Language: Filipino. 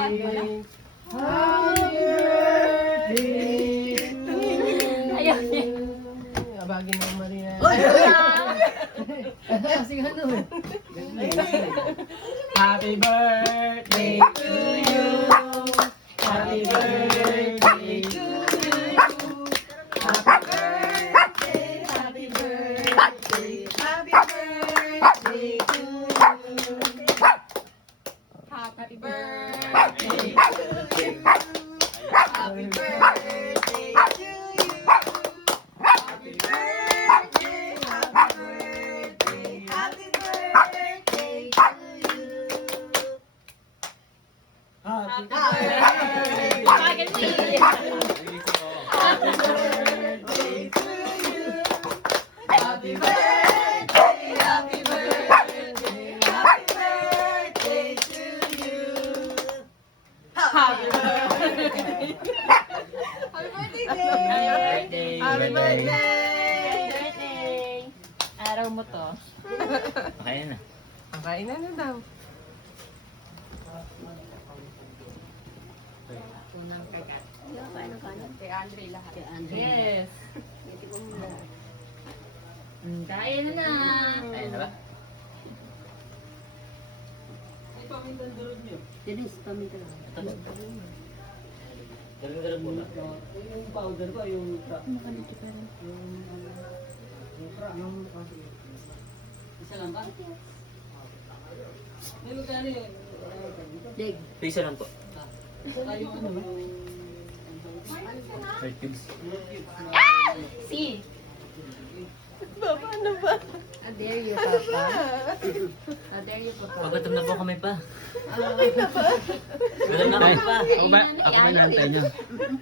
Ayun. Abagin mo Maria. Sige ano eh. Happy birthday to you. Happy birthday to you. Happy birthday, happy birthday, happy birthday to you. Happy birthday. Happy birthday to you. Happy birthday, happy birthday, happy birthday to you. Happy birthday. Bakit mo Happy birthday to you. Happy birthday, happy birthday, happy birthday to you. Happy birthday. Happy birthday. Happy birthday. Araw mo to. Kaya na. Ang kainan na daw. Unang kagat. Kay Andre lahat. Yes. Kain na na. Kaya na ba? Dennis, paminta lang. Ito ba? Dalang-dalang muna. Yung powder ko, yung Isa lang ba? Dig. Pisa lang po. Heart cubes. Si. ano ba? How dare you, Papa? How dare you, Papa? Pagkatam na po kami pa. Gutom na kami pa. Ako ba? Ako ba naantay niyo?